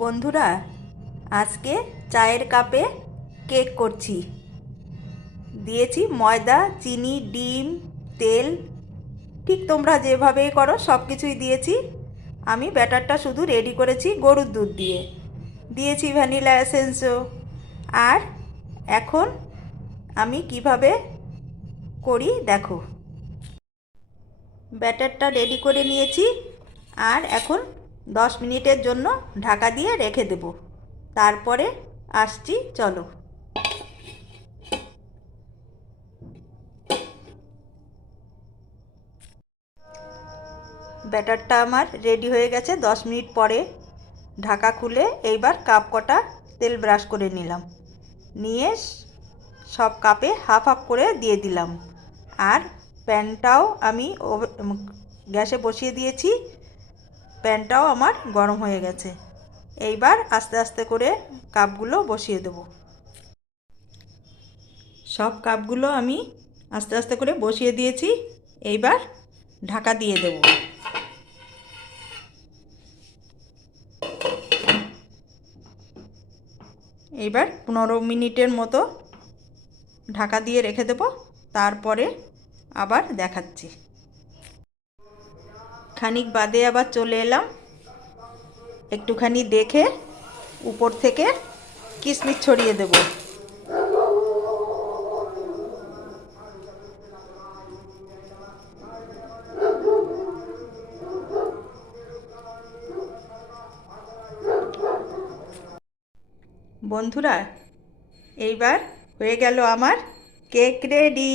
বন্ধুরা, আজকে চায়ের কাপে কেক করছি। দিয়েছি ময়দা, চিনি, ডিম, তেল, ঠিক তোমরা যেভাবে করো সব কিছুই দিয়েছি। আমি ব্যাটারটা শুধু রেডি করেছি গরুর দুধ দিয়ে, দিয়েছি ভ্যানিলা এসেন্সও। আর এখন আমি কিভাবে করি দেখো। ব্যাটারটা রেডি করে নিয়েছি, আর এখন 10 মিনিটের জন্য ঢাকা দিয়ে রেখে দেব। তারপরে আসছি, চলো। ব্যাটারটা আমার রেডি হয়ে গেছে। 10 মিনিট পরে ঢাকা খুলে এইবার কাপ কটা তেল ব্রাশ করে নিলাম, নিয়ে সব কাপে হাফ হাফ করে দিয়ে দিলাম। আর প্যানটাও আমি গ্যাসে বসিয়ে দিয়েছি, প্যানটাও আমার গরম হয়ে গেছে। এইবার আস্তে আস্তে করে কাপগুলো বসিয়ে দেব। সব কাপগুলো আমি আস্তে আস্তে করে বসিয়ে দিয়েছি। এইবার ঢাকা দিয়ে দেব। এইবার 15 মিনিটের মতো ঢাকা দিয়ে রেখে দেব। তারপরে আবার দেখাচ্ছি। খানিক বাদে আবার চলে এলাম, একটুখানি দেখে উপর থেকে কিশমিশ ছড়িয়ে দেব। বন্ধুরা, এইবার হয়ে গেল আমার কেক রেডি।